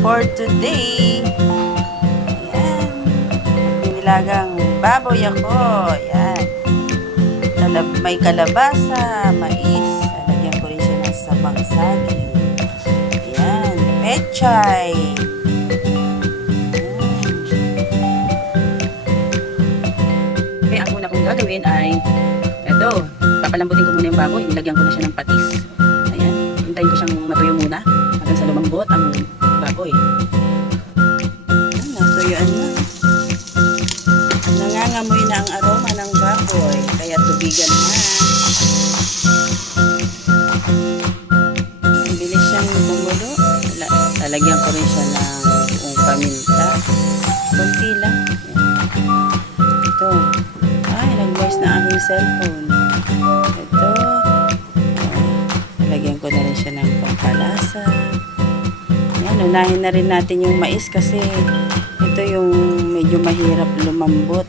for today. Ayan. Nilagang baboy ako. Ayan. May kalabasa, mais. Lalagyan ko rin siya ng sabang saging. Ayan. Pechay. Okay, ang una kong gagawin ay ito. Papalambutin ko muna yung baboy. Nilagyan ko na siya ng patis. Ayan. Hintayin ko siyang matuyo muna hanggang sa lumambot ang baboy. Natuyuan na. Nangangamoy na ang aroma ng baboy. Kaya tubigan na. Bilis siyang bumulo. Lalagyan ko rin siya ng buong paminta. Kunti lang. Ito. Ay, nag-voice na aking cellphone. Ito. Lagyan ko na rin siya ng pampalasa. Ayan, unahin na rin natin yung mais kasi ito yung medyo mahirap lumambot.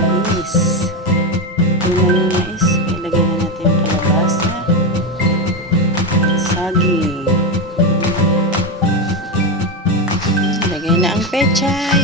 Mais. Ito na yung mais. Ilagay na natin yung kalabasa. Saging. Ilagay na ang pechay.